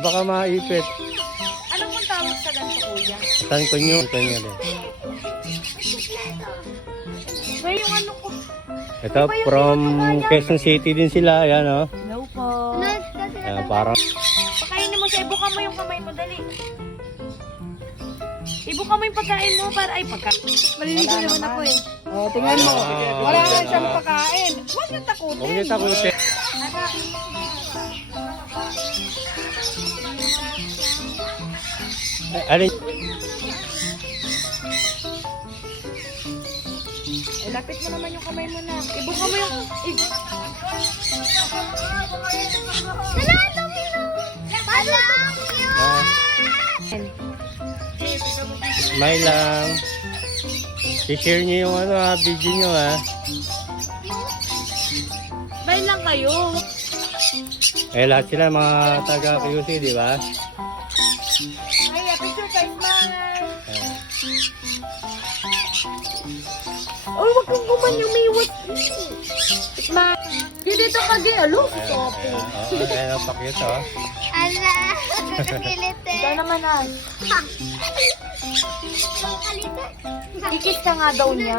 Baka maipit. Ano pong tawag sa ganito, kuya? Tanto nyo din. May yung ano ko. Ito, from Quezon City din sila. Ayan, oh. Hello po. Ayan, parang... Pakainin mo siya. Ibuka mo yung kamay mo. Dali. Ibuka mo yung pagkain mo para ay pagkain. Maliligo naman ako eh. Oh, tingnan mo. Ah. Wala na siyang pagkain. Huwag niyo takutin. Huwag niyo takutin. Alin? Eh, lapit mo naman yung kamay mo na. Ibuka mo yung... May lang. I-share nyo yung video nyo Bail lang kayo. Eh, lahat sila mga taga QC, di ba? Ay, picture tayo, man. Oh, wag kang gumanyumiwat. Ma, dito ka galo. Stop. Ayan, ang pakit, oh. Ala, pilit eh. Ikaw naman ah. Kikis ka nga daw niya.